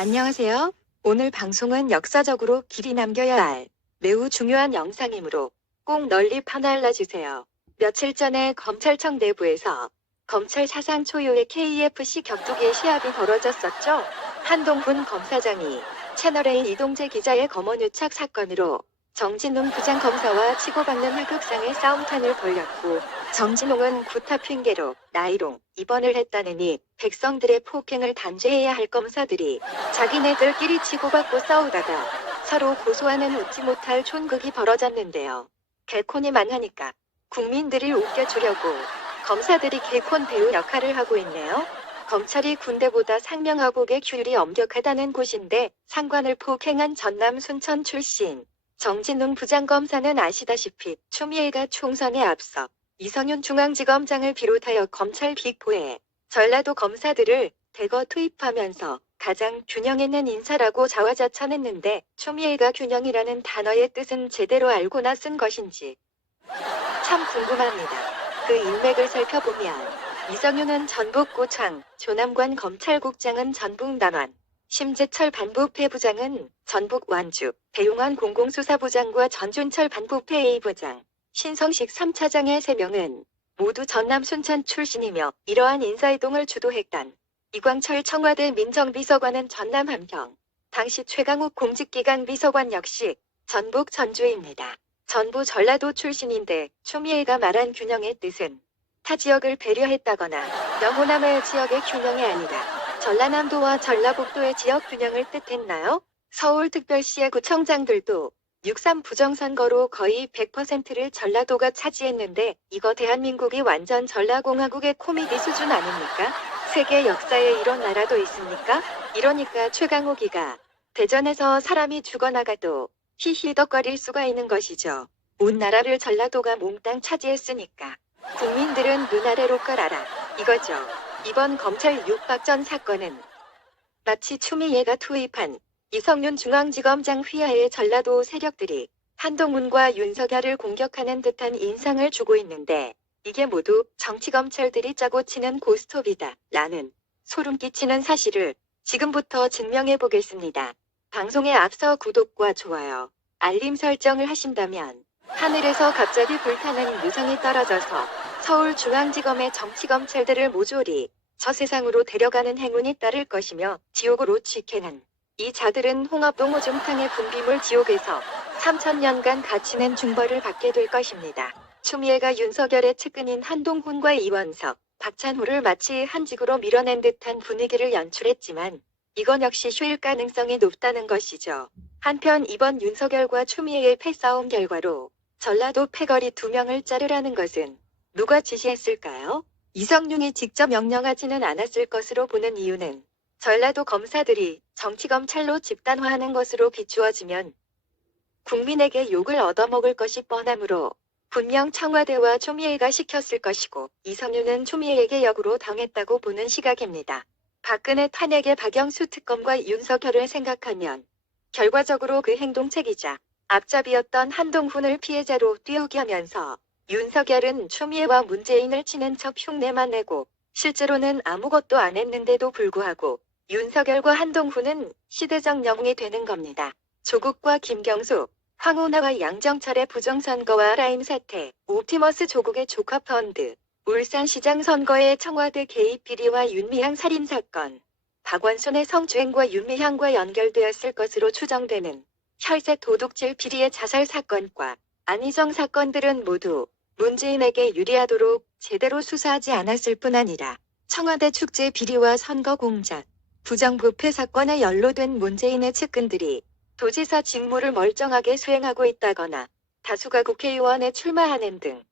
안녕하세요. 오늘 방송은 역사적으로 길이 남겨야 할 매우 중요한 영상이므로 꼭 널리 퍼날라주세요. 며칠 전에 검찰청 내부에서 검찰 사상 초유의 KFC 격투기의 시합이 벌어졌었죠. 한동훈 검사장이 채널A 이동재 기자의 검언유착 사건으로 정진웅 부장검사와 치고받는 회극상의 싸움판을 벌였고, 정진웅은 구타 핑계로 나이롱 입원을 했다느니 백성들의 폭행을 단죄해야 할 검사들이 자기네들끼리 치고받고 싸우다가 서로 고소하는 웃지 못할 촌극이 벌어졌는데요. 개콘이만 하니까 국민들을 웃겨주려고 검사들이 개콘 배우 역할을 하고 있네요. 검찰이 군대보다 상명하복의 규율이 엄격하다는 곳인데 상관을 폭행한 전남 순천 출신 정진웅 부장검사는 아시다시피 추미애가 총선에 앞서 이성윤 중앙지검장을 비롯하여 검찰 빅4에 전라도 검사들을 대거 투입하면서 가장 균형 있는 인사라고 자화자찬했는데, 추미애가 균형이라는 단어의 뜻은 제대로 알고나 쓴 것인지 참 궁금합니다. 그 인맥을 살펴보면 이성윤은 전북 고창, 조남관 검찰국장은 전북 남원, 심재철 반부패부장은 전북 완주, 배용환 공공수사부장과 전준철 반부패 A부장, 신성식 3차장의 3명은 모두 전남 순천 출신이며 이러한 인사이동을 주도했던 이광철 청와대 민정비서관은 전남 함경, 당시 최강욱 공직기강 비서관 역시 전북 전주입니다. 전부 전라도 출신인데 추미애가 말한 균형의 뜻은 타 지역을 배려했다거나 영호남의 지역의 균형이 아니라 전라남도와 전라북도의 지역 균형을 뜻했나요? 서울특별시의 구청장들도 6.3 부정선거로 거의 100%를 전라도가 차지했는데 이거 대한민국이 완전 전라공화국의 코미디 수준 아닙니까? 세계 역사에 이런 나라도 있습니까? 이러니까 최강욱이가 대전에서 사람이 죽어나가도 히히덕거릴 수가 있는 것이죠. 온 나라를 전라도가 몽땅 차지했으니까 국민들은 눈 아래로 깔아라 이거죠. 이번 검찰 육박전 사건은 마치 추미애가 투입한 이성윤 중앙지검장 휘하의 전라도 세력들이 한동훈과 윤석열을 공격하는 듯한 인상을 주고 있는데, 이게 모두 정치검찰들이 짜고 치는 고스톱이다 라는 소름 끼치는 사실을 지금부터 증명해 보겠습니다. 방송에 앞서 구독과 좋아요, 알림 설정을 하신다면 하늘에서 갑자기 불타는 유성이 떨어져서 서울중앙지검의 정치검찰들을 모조리 저 세상으로 데려가는 행운이 따를 것이며, 지옥으로 직행한 이 자들은 홍합동 오줌탕의 분비물 지옥에서 3000년간 갇히는 중벌을 받게 될 것입니다. 추미애가 윤석열의 측근인 한동훈과 이원석, 박찬호를 마치 한직으로 밀어낸 듯한 분위기를 연출했지만 이건 역시 쇼일 가능성이 높다는 것이죠. 한편 이번 윤석열과 추미애의 패싸움 결과로 전라도 패거리 2명을 자르라는 것은 누가 지시했을까요? 이성윤이 직접 명령하지는 않았을 것으로 보는 이유는 전라도 검사들이 정치검찰로 집단화하는 것으로 비추어지면 국민에게 욕을 얻어먹을 것이 뻔하므로 분명 청와대와 추미애가 시켰을 것이고, 이성윤은 추미애에게 역으로 당했다고 보는 시각입니다. 박근혜 탄핵의 박영수 특검과 윤석열을 생각하면 결과적으로 그 행동책이자 앞잡이였던 한동훈을 피해자로 띄우게 하면서 윤석열은 추미애와 문재인을 치는 척 흉내만 내고 실제로는 아무것도 안 했는데도 불구하고 윤석열과 한동훈은 시대적 영웅이 되는 겁니다. 조국과 김경수, 황운하와 양정철의 부정선거와 라임 사태, 옵티머스 조국의 조카펀드, 울산시장 선거의 청와대 개입 비리와 윤미향 살인사건, 박원순의 성추행과 윤미향과 연결되었을 것으로 추정되는 혈세 도둑질 비리의 자살 사건과 안희정 사건들은 모두 문재인에게 유리하도록 제대로 수사하지 않았을 뿐 아니라 청와대 축제 비리와 선거 공작, 부정부패 사건에 연루된 문재인의 측근들이 도지사 직무를 멀쩡하게 수행하고 있다거나 다수가 국회의원에 출마하는 등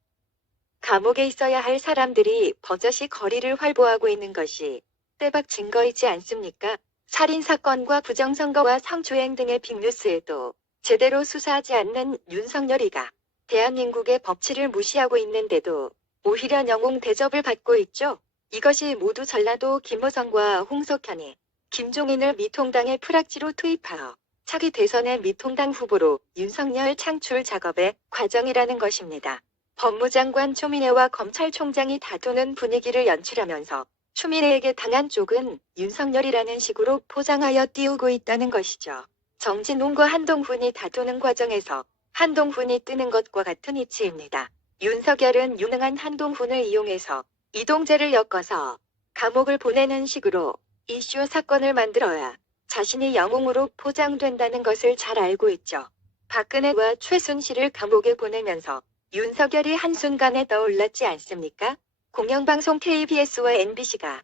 감옥에 있어야 할 사람들이 버젓이 거리를 활보하고 있는 것이 때박 증거이지 않습니까? 살인사건과 부정선거와 성추행 등의 빅뉴스에도 제대로 수사하지 않는 윤석열이가 대한민국의 법치를 무시하고 있는데도 오히려 영웅 대접을 받고 있죠. 이것이 모두 전라도 김무성과 홍석현이 김종인을 미통당의 프락지로 투입하여 차기 대선의 미통당 후보로 윤석열 창출 작업의 과정이라는 것입니다. 법무장관 추미애와 검찰총장이 다투는 분위기를 연출하면서 추미애에게 당한 쪽은 윤석열이라는 식으로 포장하여 띄우고 있다는 것이죠. 정진웅과 한동훈이 다투는 과정에서 한동훈이 뜨는 것과 같은 이치입니다. 윤석열은 유능한 한동훈을 이용해서 이동재를 엮어서 감옥을 보내는 식으로 이슈 사건을 만들어야 자신이 영웅으로 포장된다는 것을 잘 알고 있죠. 박근혜와 최순실을 감옥에 보내면서 윤석열이 한순간에 떠올랐지 않습니까? 공영방송 KBS와 MBC가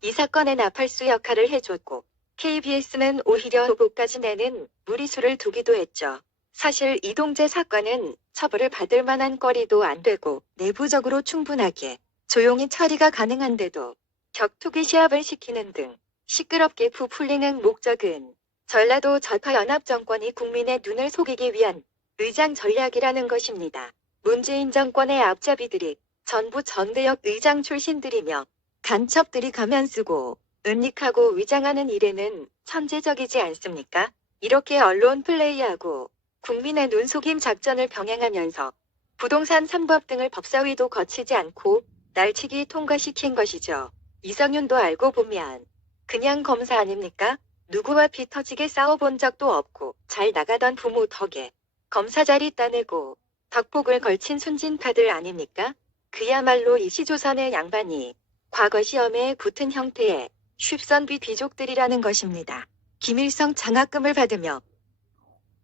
이 사건의 나팔수 역할을 해줬고 KBS는 오히려 후보까지 내는 무리수를 두기도 했죠. 사실 이동재 사건은 처벌을 받을 만한 거리도 안 되고 내부적으로 충분하게 조용히 처리가 가능한데도 격투기 시합을 시키는 등 시끄럽게 부풀리는 목적은 전라도 좌파연합 정권이 국민의 눈을 속이기 위한 의장 전략이라는 것입니다. 문재인 정권의 앞잡이들이 전부 전대협 의장 출신들이며 간첩들이 가면 쓰고 은닉하고 위장하는 일에는 천재적이지 않습니까? 이렇게 언론 플레이하고 국민의 눈속임 작전을 병행하면서 부동산 3법 등을 법사위도 거치지 않고 날치기 통과시킨 것이죠. 이성윤도 알고 보면 그냥 검사 아닙니까? 누구와 피 터지게 싸워본 적도 없고 잘 나가던 부모 덕에 검사 자리 따내고 덕복을 걸친 순진파들 아닙니까? 그야말로 이시조선의 양반이 과거 시험에 붙은 형태의 쉽선비 귀족들이라는 것입니다. 김일성 장학금을 받으며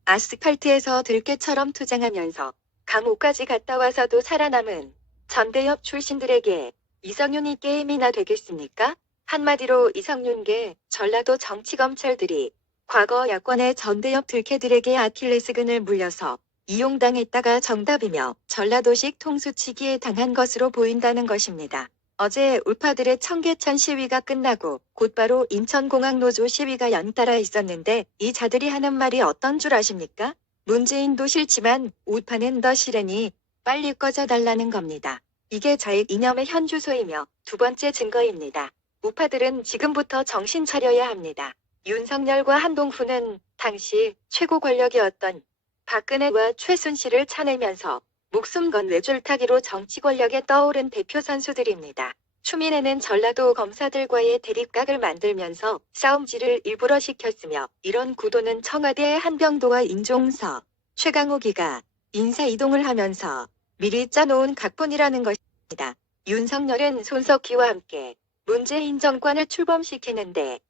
아스팔트에서 들깨처럼 투쟁하면서 감옥까지 갔다 와서도 살아남은 전대협 출신들에게 이성윤이 게임이나 되겠습니까? 한마디로 이성윤계 전라도 정치검찰들이 과거 야권의 전대협 들깨들에게 아킬레스건을 물려서 이용당했다가 정답이며 전라도식 통수치기에 당한 것으로 보인다는 것입니다. 어제 우파들의 청계천 시위가 끝나고 곧바로 인천공항노조 시위가 연달아 있었는데 이 자들이 하는 말이 어떤 줄 아십니까? 문재인도 싫지만 우파는 더 싫으니 빨리 꺼져달라는 겁니다. 이게 자익 이념의 현주소이며 두 번째 증거입니다. 우파들은 지금부터 정신 차려야 합니다. 윤석열과 한동훈은 당시 최고 권력이었던 박근혜와 최순실을 차내면서 목숨 건 외줄타기로 정치 권력에 떠오른 대표 선수들입니다. 추미애는 전라도 검사들과의 대립각을 만들면서 싸움질을 일부러 시켰으며 이런 구도는 청와대의 한병도와 임종서, 최강욱이가 인사이동을 하면서 미리 짜놓은 각본이라는 것입니다. 윤석열은 손석희와 함께 문재인 정권을 출범시키는데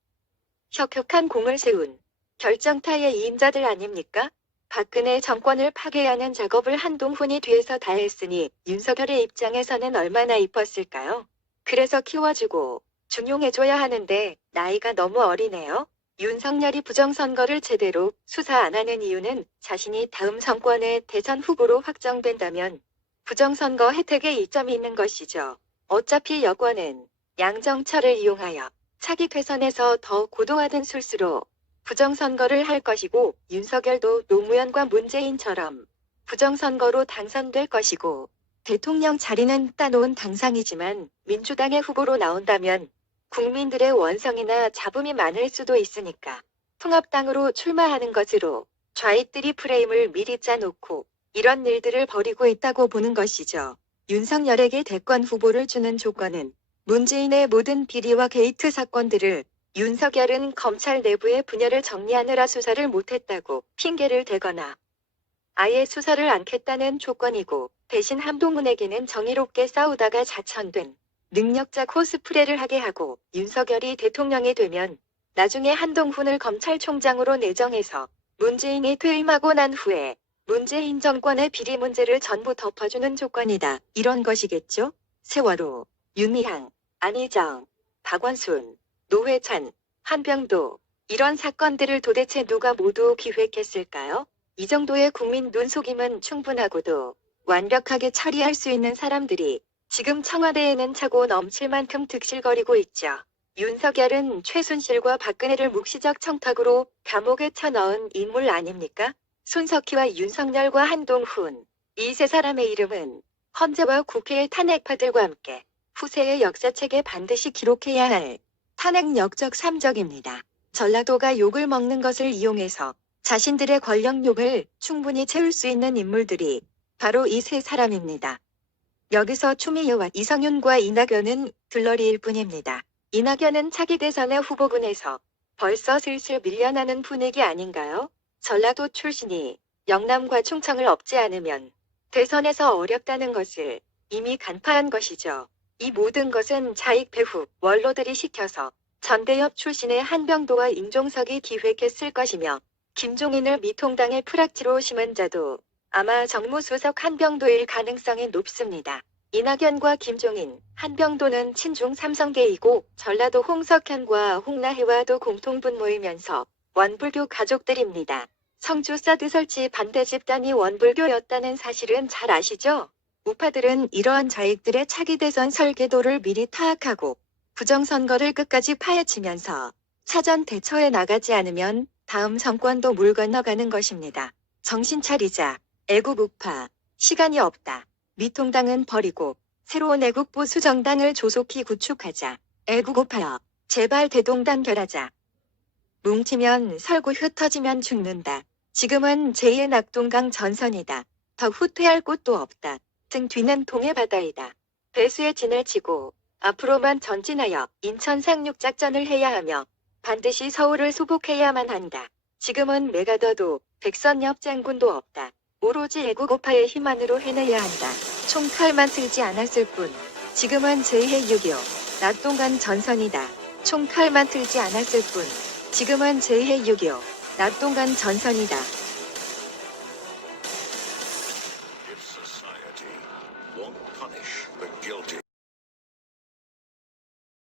혁혁한 공을 세운 결정타의 2인자들 아닙니까? 박근혜 정권을 파괴하는 작업을 한동훈이 뒤에서 다 했으니 윤석열의 입장에서는 얼마나 이뻤을까요? 그래서 키워주고 중용해줘야 하는데 나이가 너무 어리네요. 윤석열이 부정선거를 제대로 수사 안 하는 이유는 자신이 다음 정권의 대선 후보로 확정된다면 부정선거 혜택에 이점이 있는 것이죠. 어차피 여권은 양정철을 이용하여 차기 대선에서 더 고도화된 술수로 부정선거를 할 것이고 윤석열도 노무현과 문재인처럼 부정선거로 당선될 것이고 대통령 자리는 따놓은 당상이지만 민주당의 후보로 나온다면 국민들의 원성이나 잡음이 많을 수도 있으니까 통합당으로 출마하는 것으로 좌익들이 프레임을 미리 짜놓고 이런 일들을 벌이고 있다고 보는 것이죠. 윤석열에게 대권 후보를 주는 조건은 문재인의 모든 비리와 게이트 사건들을 윤석열은 검찰 내부의 분열을 정리하느라 수사를 못했다고 핑계를 대거나 아예 수사를 않겠다는 조건이고 대신 한동훈에게는 정의롭게 싸우다가 자천된 능력자 코스프레를 하게 하고 윤석열이 대통령이 되면 나중에 한동훈을 검찰총장으로 내정해서 문재인이 퇴임하고 난 후에 문재인 정권의 비리 문제를 전부 덮어주는 조건이다. 이런 것이겠죠? 세월호, 윤미향, 안희정, 박원순, 노회찬, 한병도 이런 사건들을 도대체 누가 모두 기획했을까요? 이 정도의 국민 눈속임은 충분하고도 완벽하게 처리할 수 있는 사람들이 지금 청와대에는 차고 넘칠 만큼 득실거리고 있죠. 윤석열은 최순실과 박근혜를 묵시적 청탁으로 감옥에 쳐넣은 인물 아닙니까? 손석희와 윤석열과 한동훈 이 세 사람의 이름은 헌재와 국회의 탄핵파들과 함께 후세의 역사책에 반드시 기록해야 할 탄핵 역적 3적입니다. 전라도가 욕을 먹는 것을 이용해서 자신들의 권력욕을 충분히 채울 수 있는 인물들이 바로 이 세 사람입니다. 여기서 추미애와 이성윤과 이낙연은 들러리일 뿐입니다. 이낙연은 차기 대선의 후보군에서 벌써 슬슬 밀려나는 분위기 아닌가요? 전라도 출신이 영남과 충청을 업지 않으면 대선에서 어렵다는 것을 이미 간파한 것이죠. 이 모든 것은 자익 배후 원로들이 시켜서 전대협 출신의 한병도와 임종석이 기획했을 것이며 김종인을 미통당의 프락지로 심은 자도 아마 정무수석 한병도일 가능성이 높습니다. 이낙연과 김종인, 한병도는 친중 삼성계이고 전라도 홍석현과 홍나희와도 공통분모이면서 원불교 가족들입니다. 성주 사드 설치 반대 집단이 원불교였다는 사실은 잘 아시죠? 우파들은 이러한 자익들의 차기 대선 설계도를 미리 파악하고 부정선거를 끝까지 파헤치면서 사전 대처해 나가지 않으면 다음 정권도 물 건너가는 것입니다. 정신 차리자. 애국 우파. 시간이 없다. 미통당은 버리고 새로운 애국보 수정당을 조속히 구축하자. 애국 우파여. 제발 대동단 결하자. 뭉치면 설고 흩어지면 죽는다. 지금은 제2의 낙동강 전선이다. 더 후퇴할 곳도 없다. 등 뒤는 동해 바다이다. 배수의 진을 치고 앞으로만 전진하여 인천 상륙작전을 해야 하며 반드시 서울을 수복해야만 한다. 지금은 메가더도 백선엽 장군도 없다. 오로지 애국우파의 힘만으로 해내야 한다. 총칼만 들지 않았을 뿐. 지금은 제2의 6.25 낙동강 전선이다. 총칼만 들지 않았을 뿐. 지금은 제2의 6.25 낙동강 전선이다.